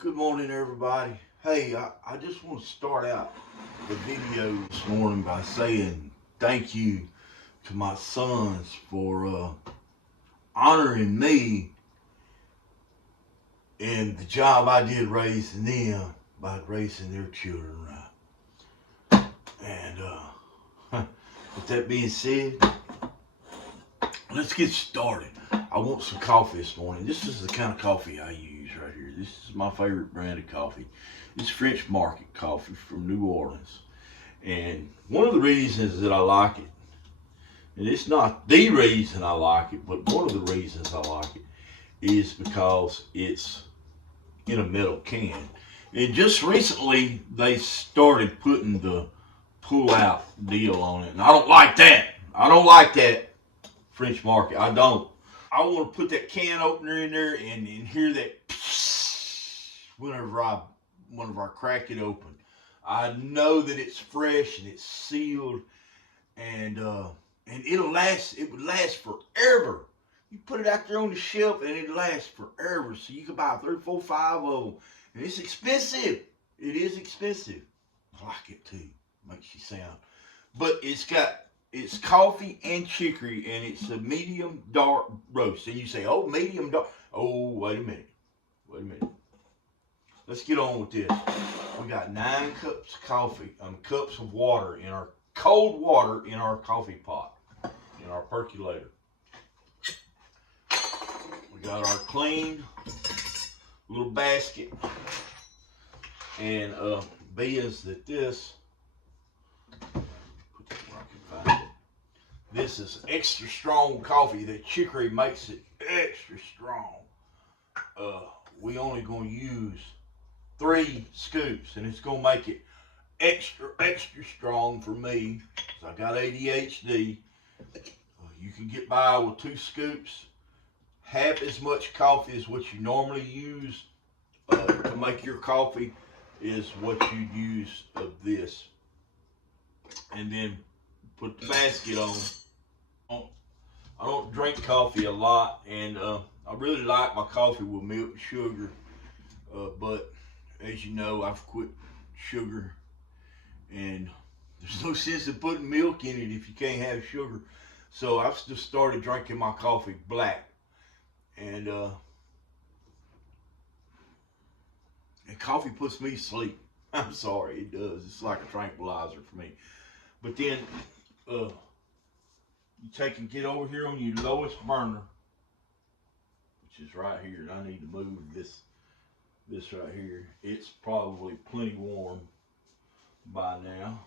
Good morning, everybody. Hey, I just want to start out the video this morning by saying thank you to my sons for honoring me and the job I did raising them by raising their children right. And with that being said, let's get started. I want some coffee this morning. This is the kind of coffee I use right here. This is my favorite brand of coffee. It's French Market coffee from New Orleans. And one of the reasons that I like it, and it's not the reason I like it, but one of the reasons I like it is because it's in a metal can. And just recently they started putting the pull out deal on it. And I don't like that. I don't like that French Market. I don't. I want to put that can opener in there and hear that whenever I crack it open. I know that it's fresh and it's sealed and it'll last. It would last forever. You put it out there on the shelf and it lasts forever. So you can buy 3, 4, 5 of them, and it's expensive. It is expensive. I like it too. Makes you sound. But it's coffee and chicory, and it's a medium dark roast. And you say, oh, medium dark. Oh, wait a minute. Wait a minute. Let's get on with this. We got 9 cups of coffee, cups of water in our cold water in our coffee pot, in our percolator. We got our clean little basket, and beers that this. Put that where I can find it. This is extra strong coffee. That chicory makes it extra strong. We only gonna use 3 scoops, and it's gonna make it extra strong for me. So I got ADHD. You can get by with 2 scoops, half as much coffee as what you normally use to make your coffee is what you use of this, and then put the basket on. I don't drink coffee a lot, and I really like my coffee with milk and sugar. But as you know, I've quit sugar, and there's no sense in putting milk in it if you can't have sugar. So I've just started drinking my coffee black, and coffee puts me to sleep. I'm sorry, it does. It's like a tranquilizer for me. But then you take and get over here on your lowest burner, which is right here. And I need to move this right here. It's probably plenty warm by now.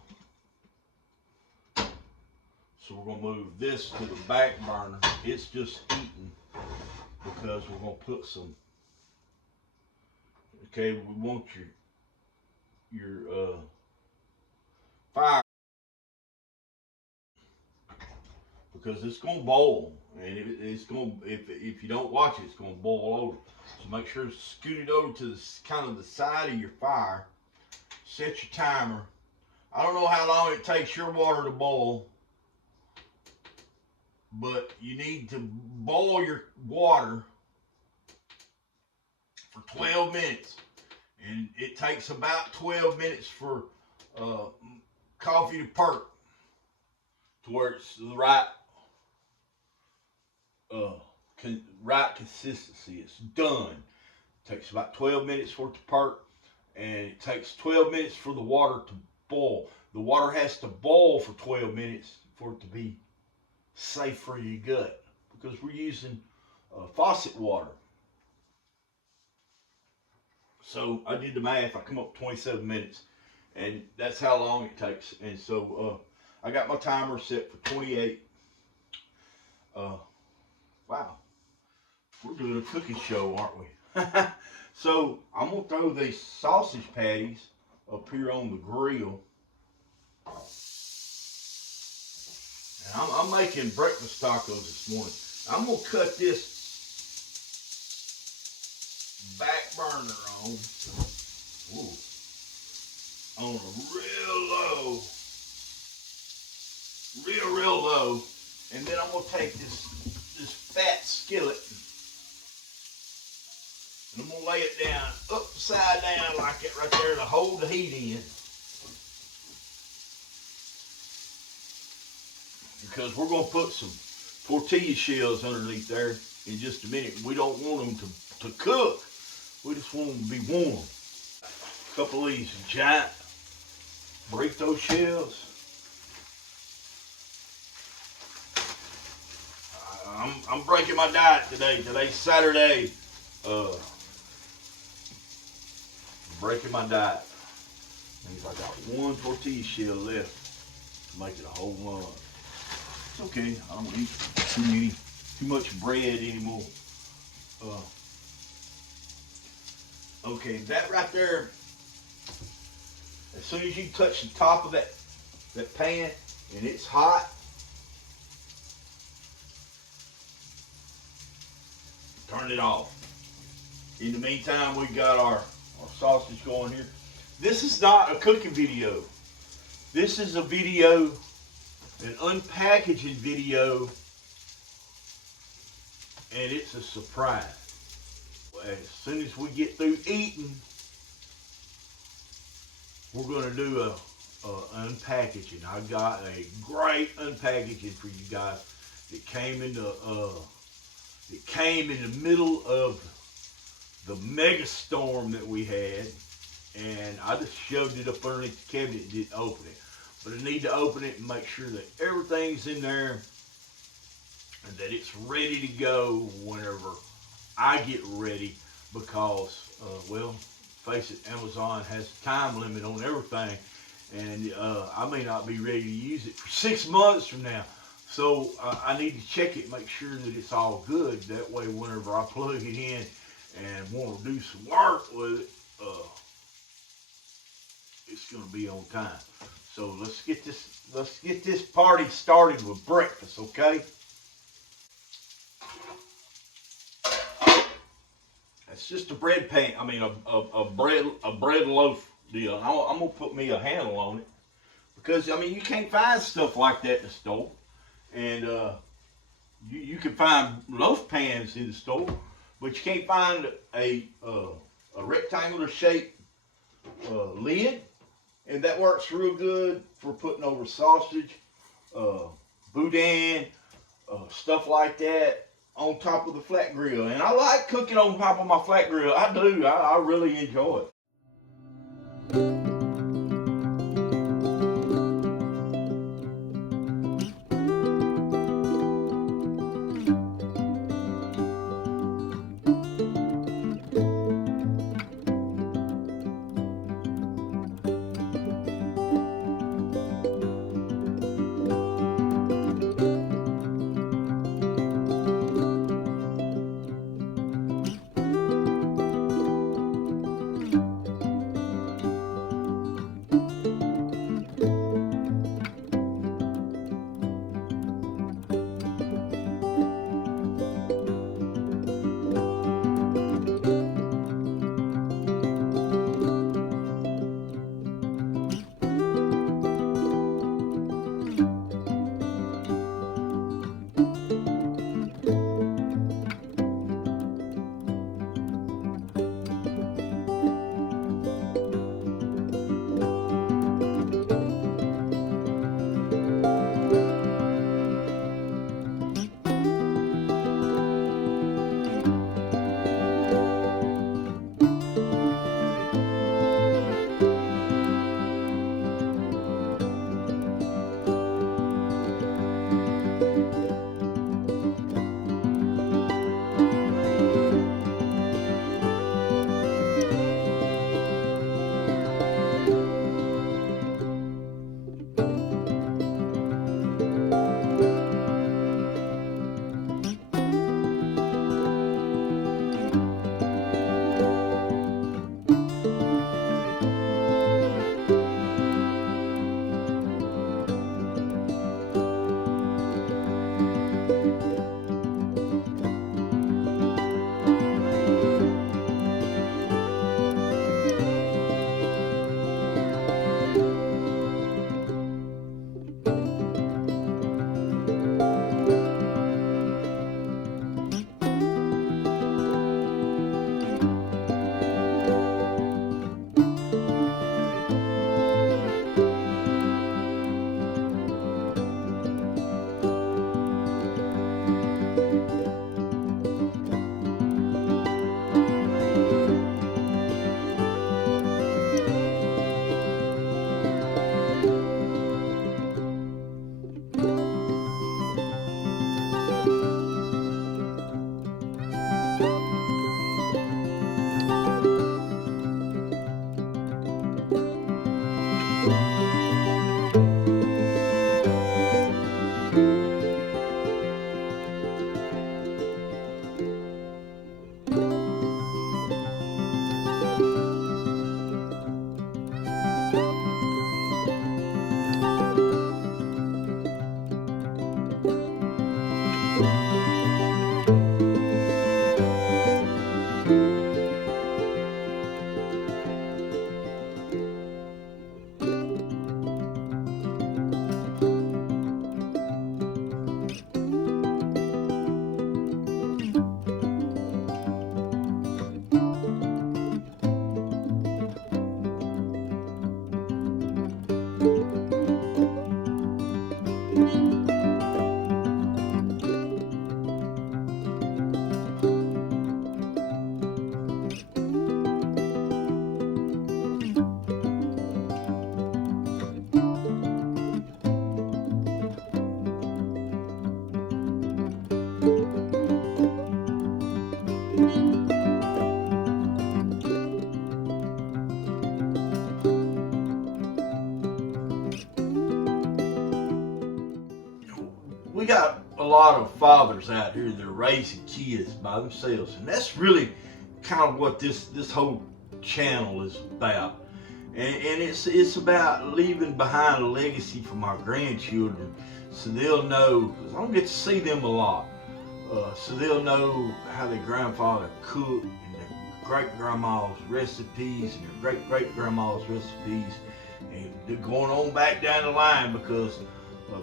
So we're gonna move this to the back burner. It's just heating because we're gonna put some. Okay, we want your fire because it's gonna boil, and it's gonna if you don't watch it, it's gonna boil over. So make sure to scoot it over to the kind of the side of your fire. Set your timer. I don't know how long it takes your water to boil, but you need to boil your water for 12 minutes. And it takes about 12 minutes for uh, coffee to perk to where it's the uh, right consistency. It's done. It takes about 12 minutes for it to perk, and it takes 12 minutes for the water to boil. The water has to boil for 12 minutes for it to be safe for your gut because we're using faucet water. So I did the math. I come up 27 minutes, and that's how long it takes. And so I got my timer set for 28. Wow, we're doing a cooking show, aren't we? So I'm gonna throw these sausage patties up here on the grill. And I'm making breakfast tacos this morning. I'm gonna cut this back burner ooh, on a real low, and then I'm gonna take this fat skillet And I'm gonna lay it down upside down like that right there to hold the heat in. Because we're gonna put some tortilla shells underneath there in just a minute. We don't want them to cook. We just want them to be warm. A couple of these giant burrito shells. I'm breaking my diet today. Today's Saturday. Breaking my diet. Means I got one tortilla shell left to make it a whole month. It's okay. I don't eat too much bread anymore. Okay, that right there. As soon as you touch the top of that pan and it's hot, turn it off. In the meantime, we got our sausage going here. This is not a cooking video. This is a video, an unpackaging video, and it's a surprise. As soon as we get through eating, we're going to do a unpackaging. I got a great unpackaging for you guys. It came in the middle of the mega storm that we had, and I just shoved it up underneath the cabinet and didn't open it. But I need to open it and make sure that everything's in there and that it's ready to go whenever I get ready, because, well, face it, Amazon has a time limit on everything, and I may not be ready to use it for 6 months from now. So I need to check it, make sure that it's all good. That way, whenever I plug it in and want to do some work with it, it's going to be on time. So let's get this party started with breakfast, okay? It's just a bread pan. I mean, a bread loaf deal. I'm gonna put me a handle on it, because I mean, you can't find stuff like that in the store, and you can find loaf pans in the store, but you can't find a rectangular shaped lid, and that works real good for putting over sausage, boudin, stuff like that on top of the flat grill. And I like cooking on top of my flat grill. I do. I really enjoy it. we got a lot of fathers out here that are raising kids by themselves, and that's really kind of what this whole channel is about. And it's about leaving behind a legacy for my grandchildren, so they'll know, because I don't get to see them a lot, so they'll know how their grandfather cooked, and their great-grandma's recipes, and their great-great-grandma's recipes, and they're going on back down the line, because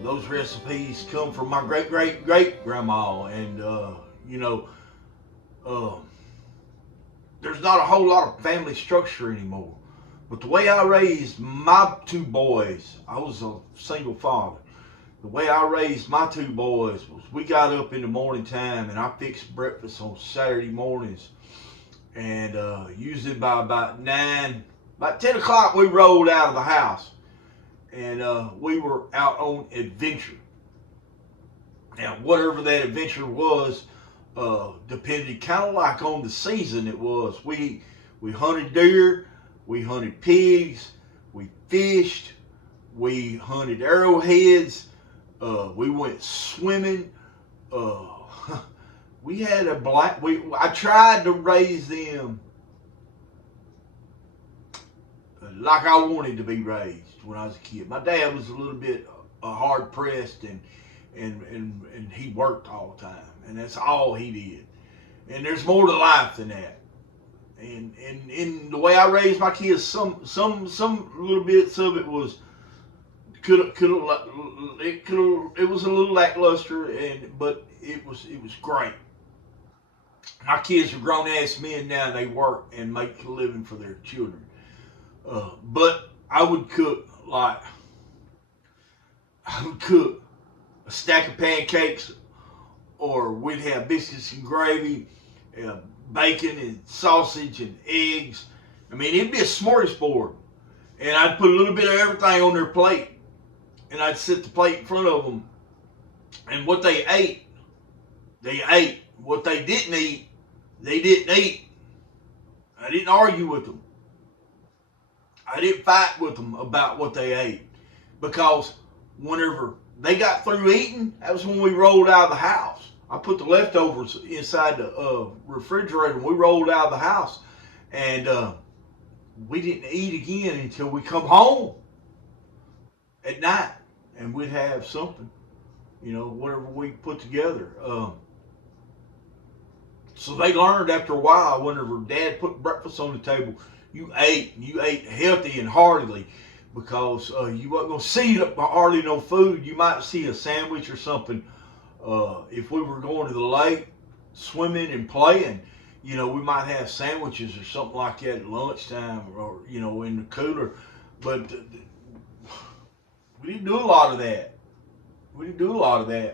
those recipes come from my great-great-great-grandma, and there's not a whole lot of family structure anymore. But the way I raised my two boys, I was a single father. The way I raised my two boys was, we got up in the morning time and I fixed breakfast on Saturday mornings. And usually by about 10 o'clock, we rolled out of the house. And we were out on adventure. Now, whatever that adventure was, depended kind of like on the season it was. We hunted deer. We hunted pigs, we fished, we hunted arrowheads, we went swimming. We had I tried to raise them like I wanted to be raised when I was a kid. My dad was a little bit hard pressed, and he worked all the time, and that's all he did. And there's more to life than that. And in the way I raised my kids, some little bits of it was it was a little lackluster, but it was great. My kids are grown ass men now. They work and make a living for their children. But I would cook a stack of pancakes, or we'd have biscuits and gravy, bacon and sausage and eggs. I mean, it'd be a smorgasbord. And I'd put a little bit of everything on their plate. And I'd set the plate in front of them. And what they ate, they ate. What they didn't eat, they didn't eat. I didn't argue with them. I didn't fight with them about what they ate. Because whenever they got through eating, that was when we rolled out of the house. I put the leftovers inside the refrigerator, and we rolled out of the house. And we didn't eat again until we come home at night. And we'd have something, whatever we put together. So they learned after a while, whenever Dad put breakfast on the table, you ate healthy and heartily, because you wasn't going to see hardly no food. You might see a sandwich or something. If we were going to the lake, swimming and playing, we might have sandwiches or something like that at lunchtime, or, in the cooler. But we didn't do a lot of that.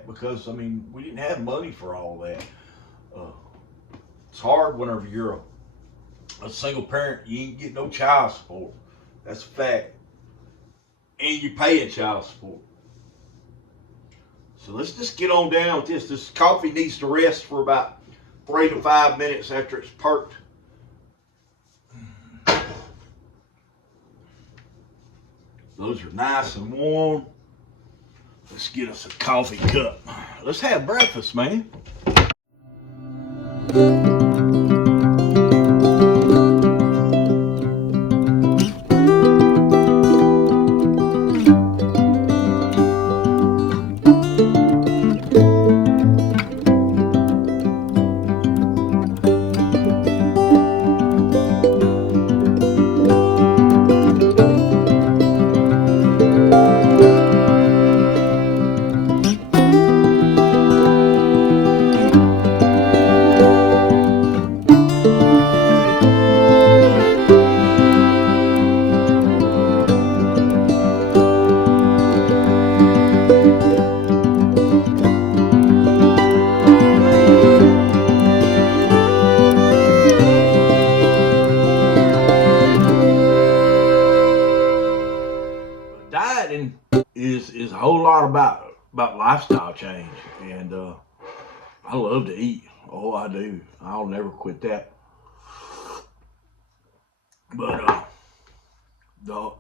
Because, we didn't have money for all that. It's hard whenever you're a single parent. You ain't get no child support. That's a fact. And you're paying child support. So let's just get on down with this. This coffee needs to rest for about 3 to 5 minutes after it's perked. Those are nice and warm. Let's get us a coffee cup. Let's have breakfast, man. Dieting is a whole lot about lifestyle change, and I love to eat. Oh, I do. I'll never quit that. But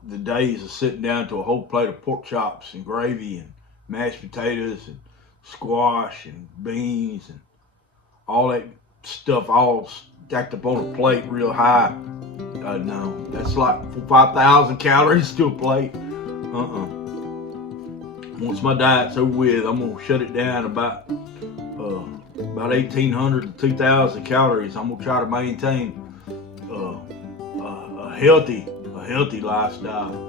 the days of sitting down to a whole plate of pork chops and gravy and mashed potatoes and squash and beans and all that stuff all stacked up on a plate real high. No, that's like 5,000 calories to a plate. Once my diet's over with, I'm gonna shut it down about 1,800 to 2,000 calories. I'm gonna try to maintain a healthy lifestyle.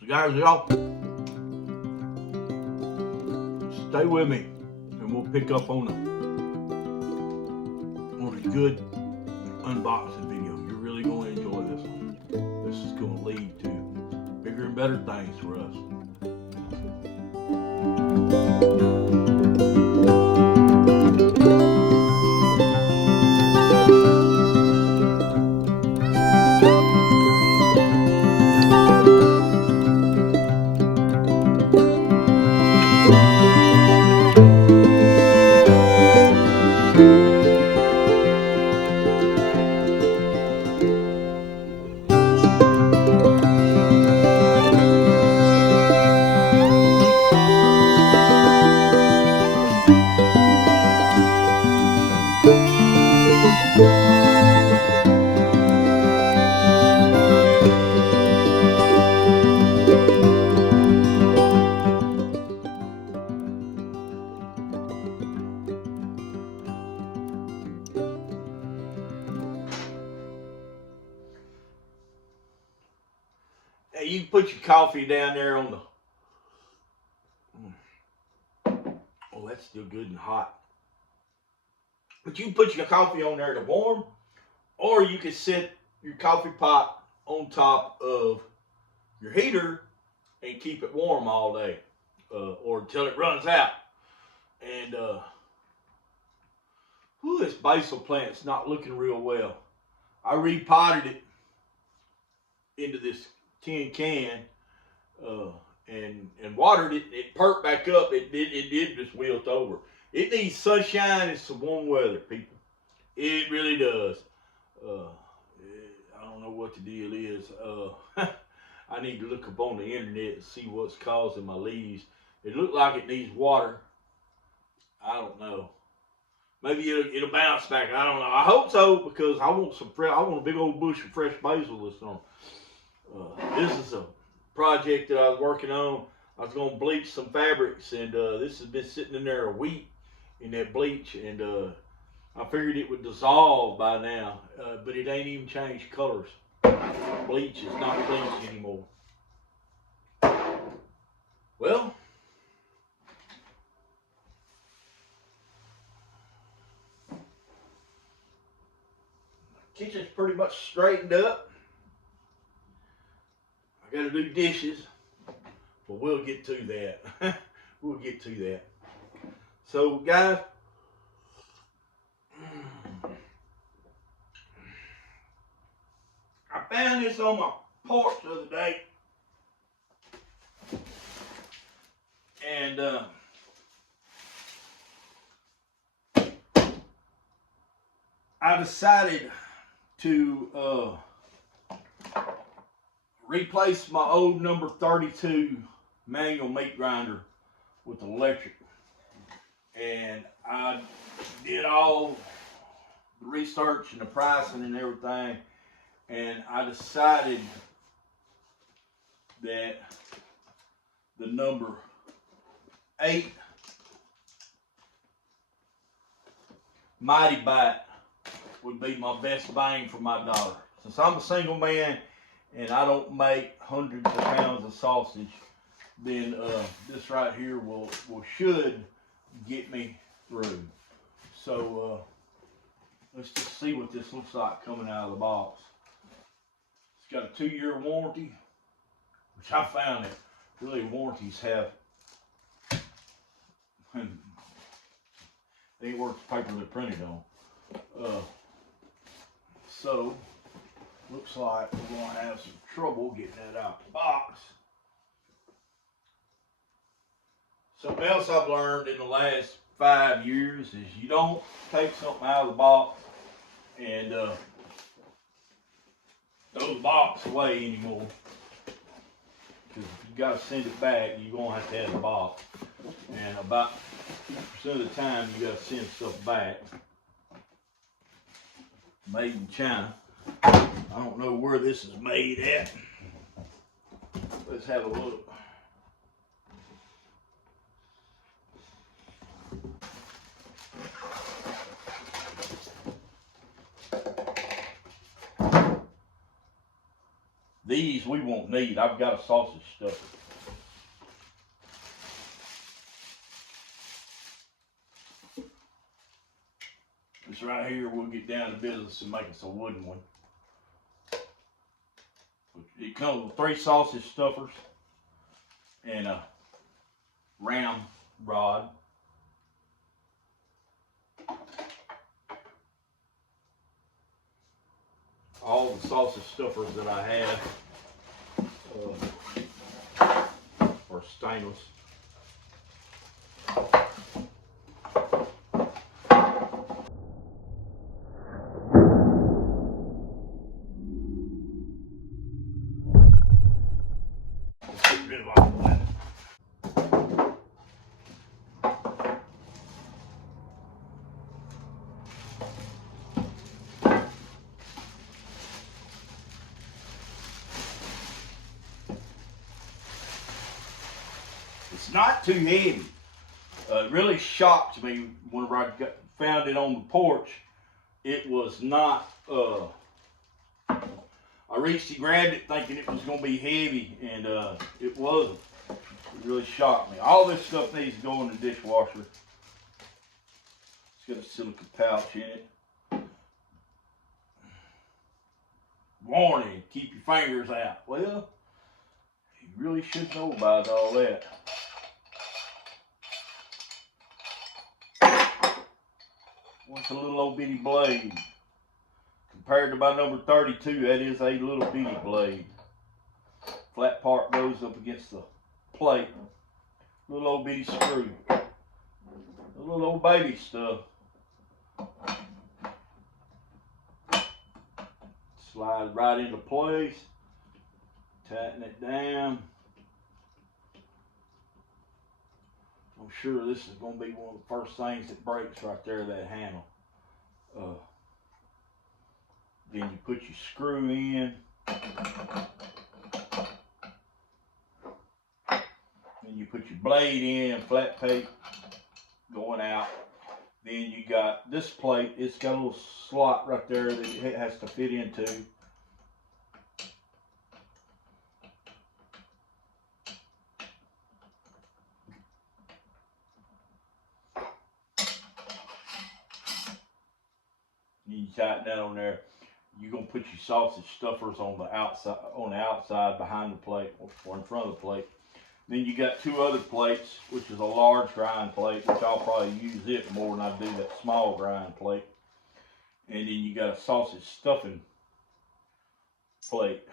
So guys, y'all stay with me, and we'll pick up on a good unboxing video. You're really going to enjoy this one. This is going to lead to bigger and better things for us. Now you can put your coffee down there on the. Oh, that's still good and hot. But you can put your coffee on there to warm, or you can set your coffee pot on top of your heater and keep it warm all day, or until it runs out. And this basil plant's not looking real well. I repotted it into this tin can and watered it. It perked back up. It did just wilt over. It needs sunshine and some warm weather, people. It really does. I don't know what the deal is. I need to look up on the internet and see what's causing my leaves. It looked like it needs water. I don't know. Maybe it'll bounce back. I don't know. I hope so, because I want a big old bush of fresh basil this summer. This is a project that I was working on. I was gonna bleach some fabrics, and this has been sitting in there a week in that bleach, and I figured it would dissolve by now, but it ain't even changed colors. Bleach is not bleach anymore. Well, kitchen's pretty much straightened up. I gotta do dishes, but we'll get to that. We'll get to that. So, guys, I found this on my porch the other day, and I decided to replace my old number 32 manual meat grinder with electric. And I did all the research and the pricing and everything, and I decided that the number 8 Mighty Bite would be my best bang for my dollar. Since I'm a single man and I don't make hundreds of pounds of sausage, then this right here should get me through. So let's just see what this looks like coming out of the box. It's got a 2-year warranty, which I found it really warranties have, they ain't worth the paper they're printed on. So looks like we're gonna have some trouble getting that out the box. Something else I've learned in the last 5 years is you don't take something out of the box and throw the box away anymore. Because if you gotta send it back, you're gonna have to have the box. And about 50% of the time, you gotta send stuff back. Made in China. I don't know where this is made at. Let's have a look. These we won't need. I've got a sausage stuffer. This right here, we'll get down to business and make us a wooden one. It comes with 3 sausage stuffers and a ram rod. All the sausage stuffers that I have are stainless. Let's get rid of all that. It's not too heavy. It really shocked me whenever I found it on the porch. It was not, I reached and grabbed it thinking it was going to be heavy, and it wasn't. It really shocked me. All this stuff needs to go in the dishwasher. It's got a silicone pouch in it. Warning, keep your fingers out. Well, you really should know about all that. What's a little old bitty blade? Compared to my number 32, that is a little bitty blade. Flat part goes up against the plate. Little old bitty screw. A little old baby stuff. Slide right into place. Tighten it down. I'm sure this is going to be one of the first things that breaks right there, that handle. Then you put your screw in. Then you put your blade in, flat tape going out. Then you got this plate. It's got a little slot right there that it has to fit into. You tighten that on there. You're gonna put your sausage stuffers on the outside behind the plate or in front of the plate. Then you got 2 other plates, which is a large grind plate, which I'll probably use it more than I do that small grind plate. And then you got a sausage stuffing plate.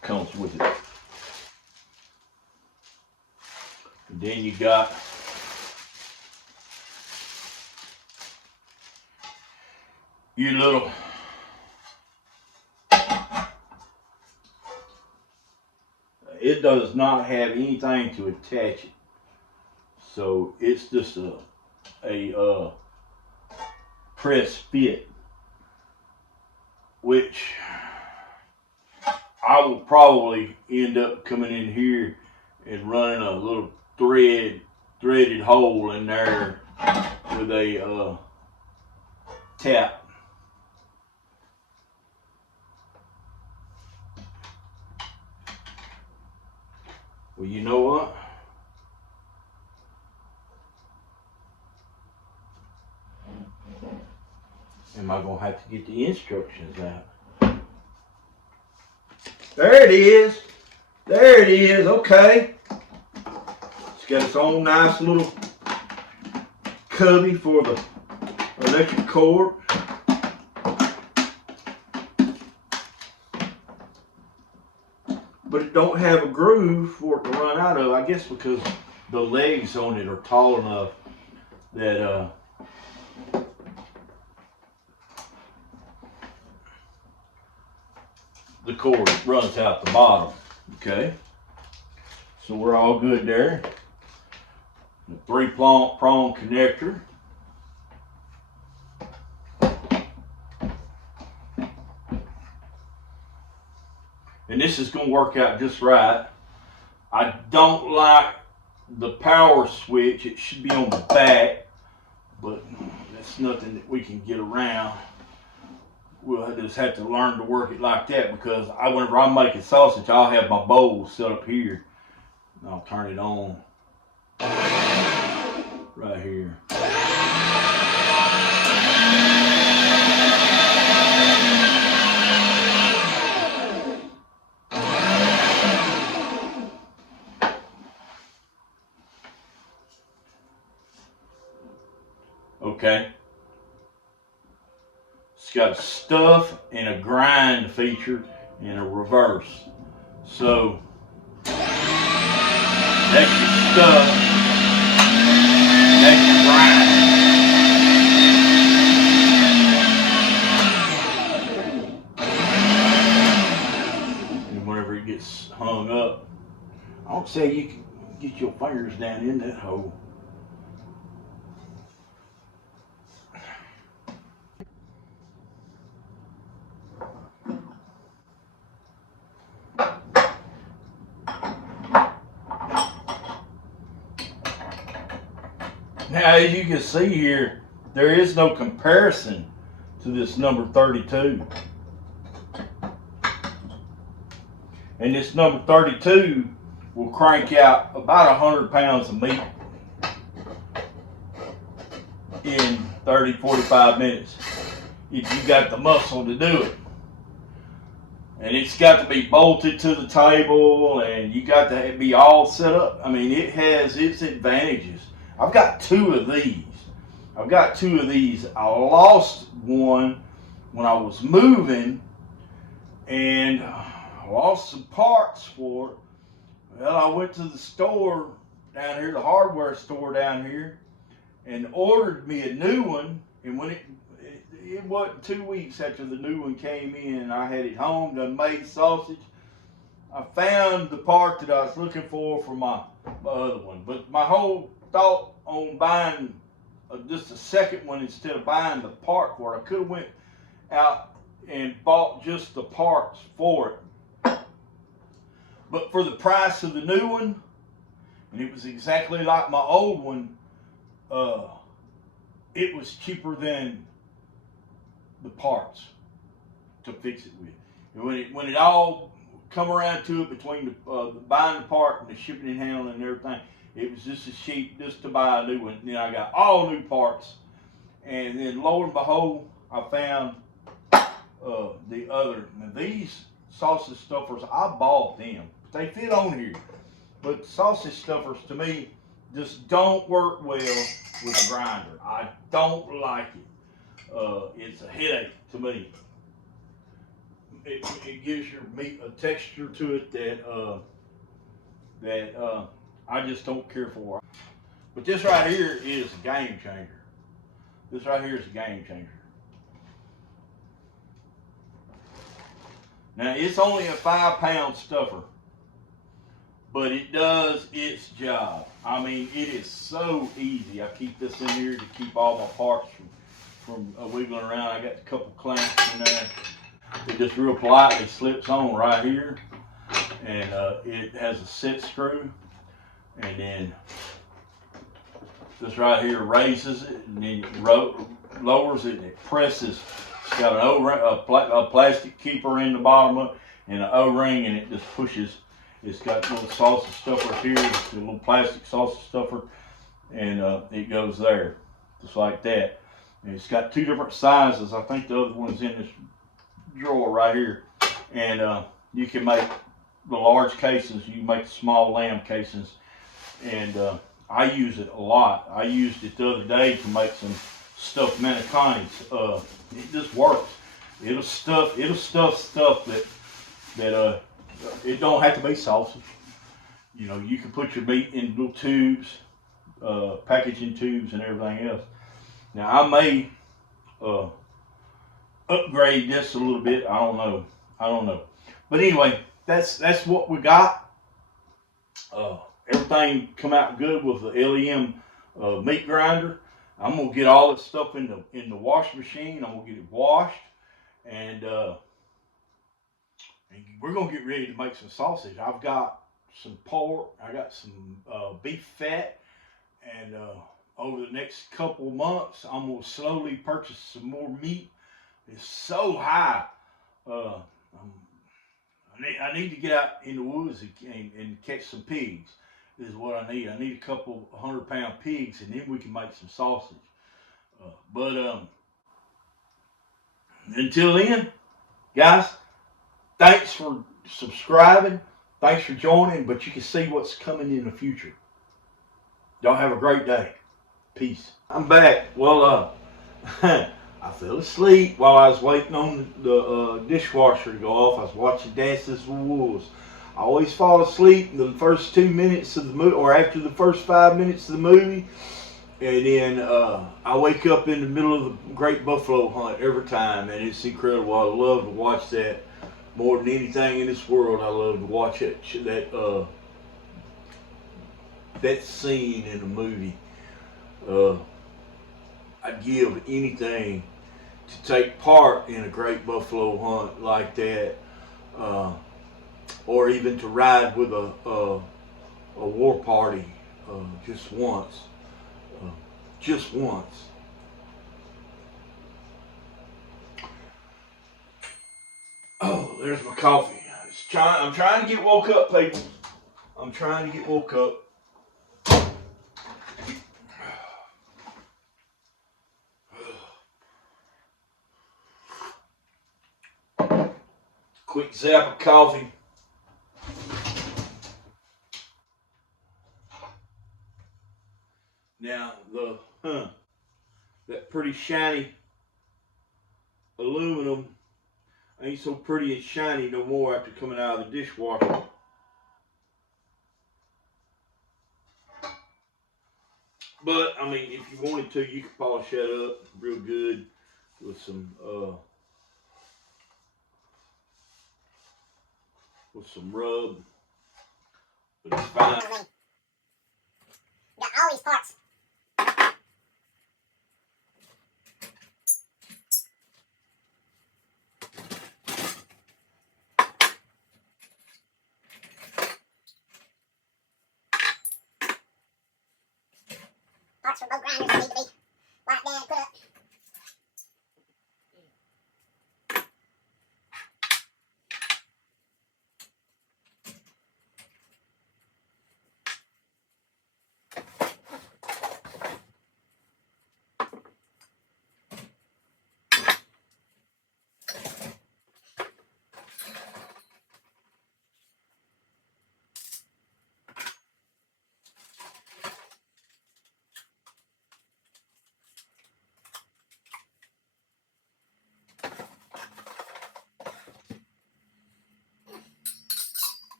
Comes with it. And then you got your little it does not have anything to attach it, so it's just a press fit, which I will probably end up coming in here and running a little threaded hole in there with a tap. Well, you know what? Am I gonna have to get the instructions out? There it is. There it is. Okay. It's got its own nice little cubby for the electric cord. But it don't have a groove for it to run out of. I guess because the legs on it are tall enough that the cord runs out the bottom. Okay, so we're all good there. The 3-prong connector. And this is going to work out just right. I don't like the power switch. It should be on the back, but that's nothing that we can get around. We'll just have to learn to work it like that, because whenever I'm making sausage, I'll have my bowl set up here. And I'll turn it on right here. Okay. It's got a stuff and a grind feature and a reverse. So that's your stuff, that's your grind. And whenever it gets hung up, I don't say you can get your fingers down in that hole. Now, as you can see here, there is no comparison to this number 32. And this number 32 will crank out about 100 pounds of meat in 30, 45 minutes if you got the muscle to do it. And it's got to be bolted to the table, and you got to be all set up. I mean, it has its advantages. I've got 2 of these. I lost one when I was moving, and I lost some parts for it. Well, I went to the store down here, the hardware store down here, and ordered me a new one. And when it wasn't 2 weeks after the new one came in, I had it home, done made sausage. I found the part that I was looking for my other one. But my whole thought on buying just a second one instead of buying the part for it, I could have went out and bought just the parts for it. But for the price of the new one, and it was exactly like my old one, it was cheaper than the parts to fix it with. And when it all come around to it, between the buying the part and the shipping and handling and everything, it was just as cheap just to buy a new one. And then I got all new parts, and then lo and behold, I found the other. Now these sausage stuffers, I bought them. They fit on here, but sausage stuffers to me just don't work well with a grinder. I don't like it. It's a headache to me. It gives your meat a texture to it that I just don't care for. But this right here is a game changer. This right here is a game changer. Now it's only a 5-pound stuffer, but it does its job. I mean, it is so easy. I keep this in here to keep all my parts from wiggling around. I got a couple clamps in there. It just real politely slips on right here, and it has a set screw, and then this right here raises it, and then it lowers it, and it presses. It's got a plastic keeper in the bottom of it, and an O-ring, and it just pushes. It's got little sausage stuffers here, it's a little plastic sausage stuffer, and it goes there, just like that. And it's got 2 different sizes. I think the other one's in this drawer right here. And You can make the large cases. You can make the small lamb cases, and I use it a lot. I used it the other day to make some stuffed maniconis. It just works. It'll stuff stuff that it don't have to be sausage. You know, you can put your meat in little tubes, packaging tubes, and everything else. Now I may upgrade this a little bit. I don't know. But anyway, that's what we got. Everything come out good with the LEM meat grinder. I'm gonna get all this stuff in the wash machine. I'm gonna get it washed, and we're gonna get ready to make some sausage. I've got some pork. I got some beef fat, and over the next couple months, I'm gonna slowly purchase some more meat. It's so high. I need to get out in the woods and catch some pigs. Is what I need. I need a couple 100-pound pigs, and then we can make some sausage. But until then, guys, thanks for subscribing. Thanks for joining. But you can see what's coming in the future. Y'all have a great day. Peace. I'm back. Well, I fell asleep while I was waiting on the dishwasher to go off. I was watching Dances with Wolves. I always fall asleep in the first 2 minutes of the movie, or after the first 5 minutes of the movie, and then I wake up in the middle of the Great Buffalo Hunt every time, and it's incredible. I love to watch that more than anything in this world. I love to watch that scene in the movie. I'd give anything to take part in a Great Buffalo Hunt like that. Or even to ride with a war party just once. Just once. Oh, there's my coffee. I'm trying to get woke up, people. I'm trying to get woke up. Quick zap of coffee. Now that pretty shiny aluminum ain't so pretty and shiny no more after coming out of the dishwasher. But I mean, if you wanted to, you could polish that up real good with some rub. But it's fine. Got all these parts. Parts for both grinders need to be wiped down and put up.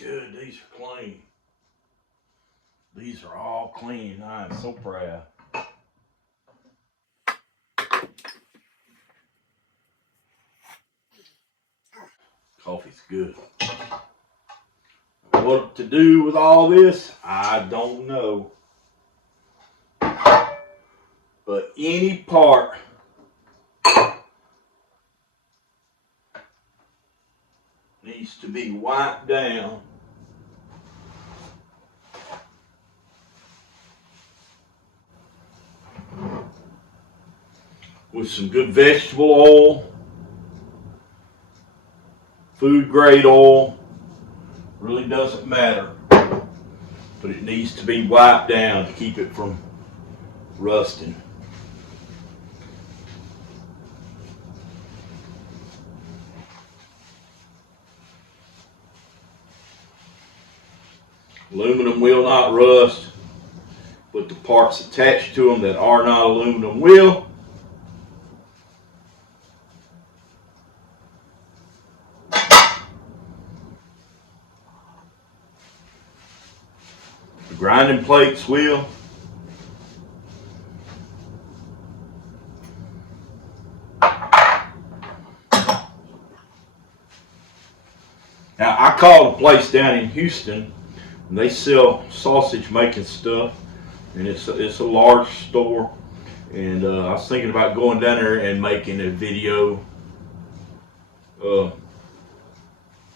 Good, these are clean. These are all clean. I am so proud. Coffee's good. What to do with all this, I don't know. But any part needs to be wiped down with some good vegetable oil, food grade oil. Really doesn't matter, but it needs to be wiped down to keep it from rusting. Aluminum will not rust, but the parts attached to them that are not aluminum will. The grinding plates will. Now, I called a place down in Houston, and they sell sausage making stuff, and it's a large store. And I was thinking about going down there and making a video.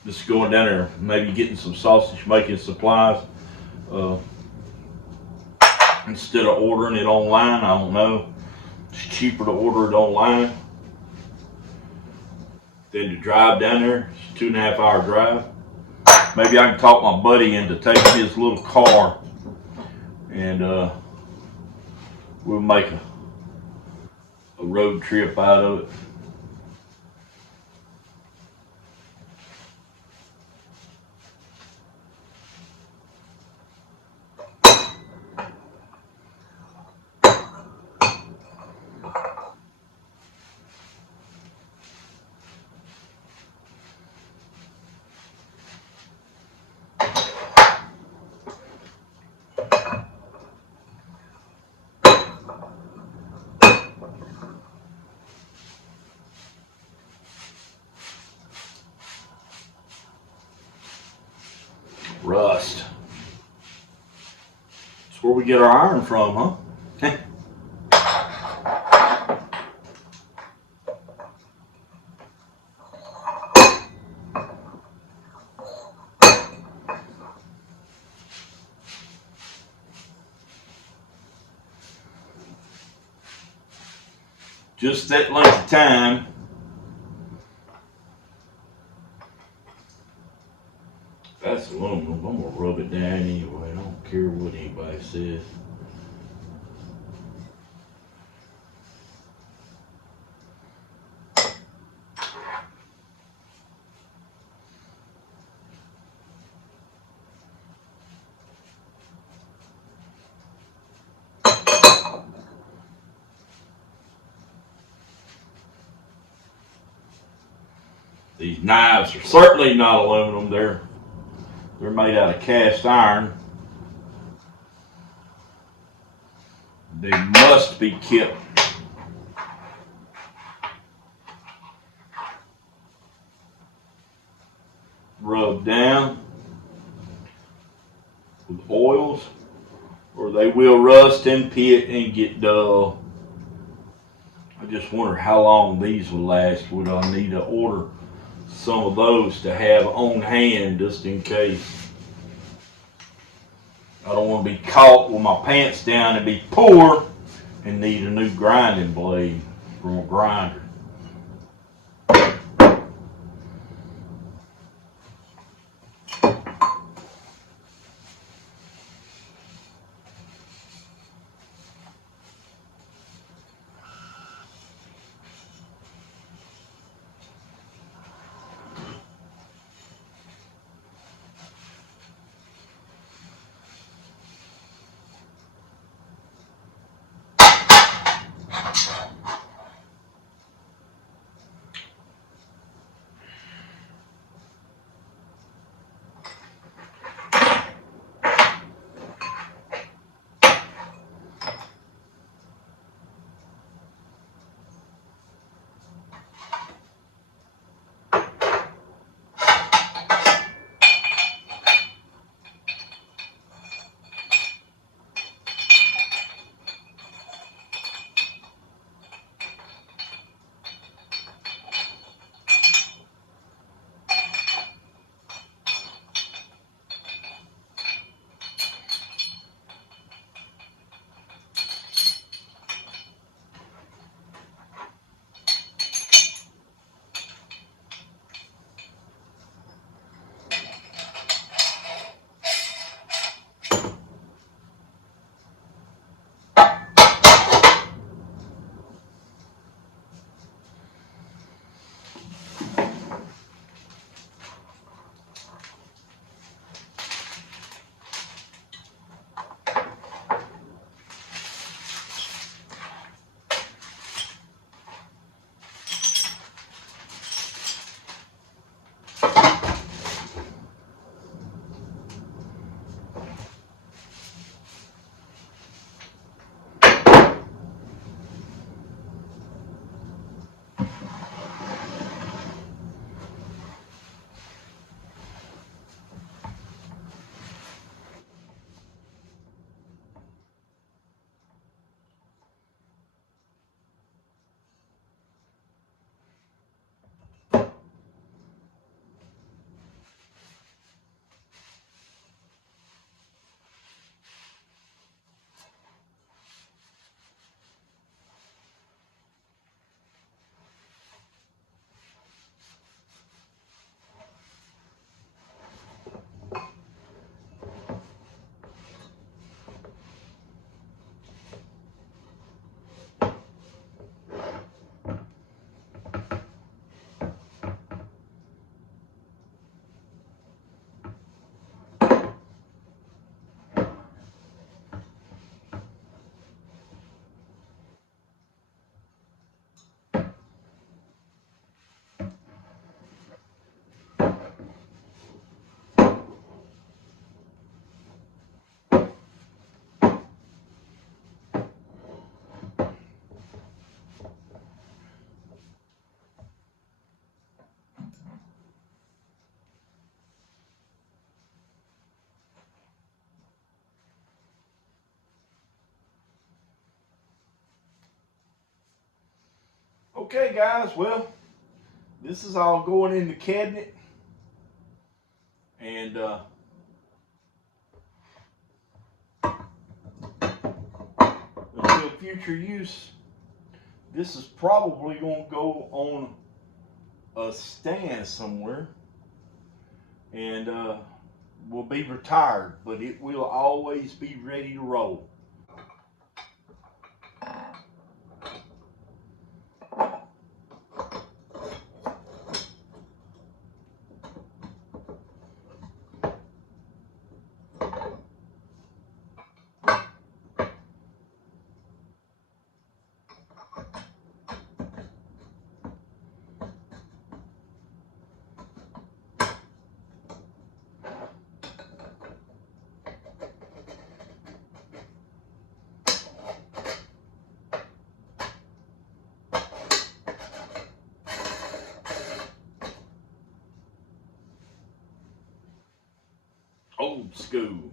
Just going down there, maybe getting some sausage making supplies. Instead of ordering it online, I don't know. It's cheaper to order it online than to drive down there. It's a 2.5 hour drive. Maybe I can talk my buddy into taking his little car, and we'll make a road trip out of it. Rust. That's where we get our iron from, huh? Just that length of time. That's aluminum. I'm gonna rub it down anyway. I don't care what anybody says. These knives are certainly not aluminum. They're made out of cast iron. They must be kept rubbed down with oils, or they will rust and pit and get dull. I just wonder how long these will last. Would I need to order some of those to have on hand just in case? I don't want to be caught with my pants down and be poor and need a new grinding blade from a grinder. Okay, guys, well, this is all going in the cabinet, and until future use, this is probably going to go on a stand somewhere, and will be retired, but it will always be ready to roll. Old school.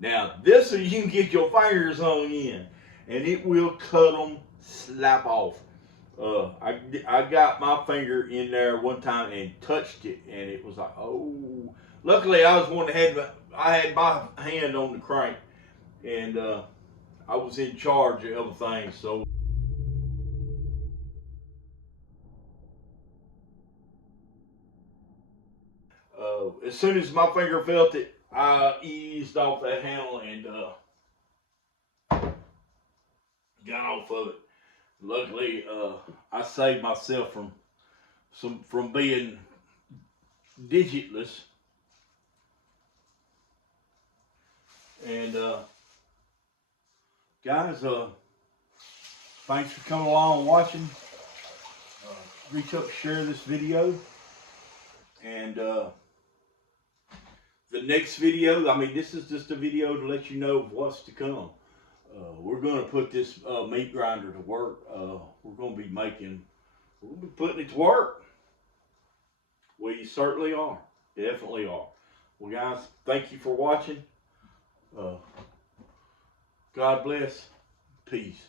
Now, this one you can get your fingers on in, and it will cut them slap off. I got my finger in there one time and touched it, and it was like, oh. Luckily, I was one that had my hand on the crank, and I was in charge of everything. So, as soon as my finger felt it, I eased off that handle and got off of it. Luckily, I saved myself from being digitless. And guys, thanks for coming along and watching. Reach up, share this video, and the next video, I mean, this is just a video to let you know what's to come. We're going to put this meat grinder to work. We're going to be putting it to work. We certainly are. Definitely are. Well, guys, thank you for watching. God bless. Peace.